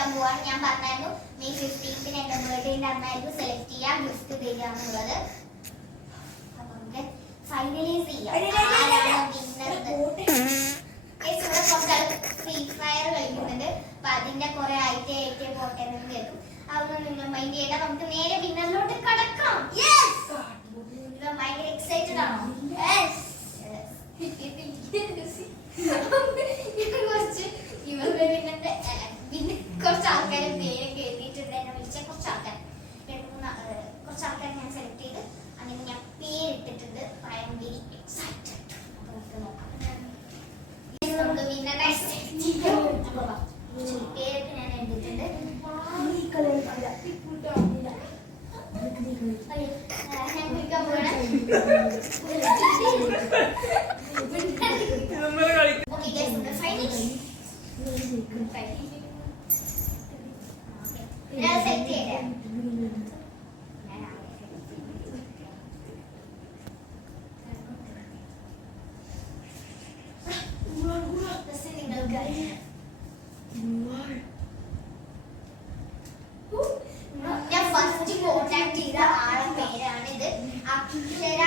ചെയ്യാൻ പോവാണ്. ഞാൻ പറഞ്ഞായിരുന്നു May 15th എന്റെ ബർത്ത്ഡേന്റെ അന്നായിരുന്നു സെലക്ട് ചെയ്യാൻ ഗിഫ്റ്റ് തരിക എന്നുള്ളത്. അപ്പൊ നമുക്ക് ഫൈനലൈസ് ചെയ്യാം. ഫ്രീ ഫയർ കളിക്കുന്നുണ്ട്. അപ്പൊ അതിന്റെ കുറെ ഐറ്റേ പോട്ടെ എന്ന് കേട്ടു. അതൊന്നും നിങ്ങൾ മൈൻഡ് ചെയ്യണ്ട. നമുക്ക് നേരെ വിന്നറിലോട്ട് കടക്കാം. ഭയങ്കര എക്സൈറ്റഡ് ആണോ? കുറച്ച് ആൾക്കാരെ പേരൊക്കെ എഴുതിയിട്ടുണ്ട്. എന്നെ വിളിച്ച കുറച്ച് ആൾക്കാർ ഞാൻ സെലക്ട് ചെയ്ത് അങ്ങനെ ഞാൻ പേരിട്ടിട്ടുണ്ട്. I am very excited. അപ്പൊ നമുക്ക് നോക്കാം. നമുക്ക് പേരൊക്കെ ഞാൻ എഴുതിയിട്ടുണ്ട്. ഞാൻ കുളിക്കാൻ പോകണം. സെറ്റ് ചെയ്തേ ഞാൻ ഫസ്റ്റ് കോണ്ടാക്ട് ചെയ്ത ആളെ പേരാണിത്. അക്ഷര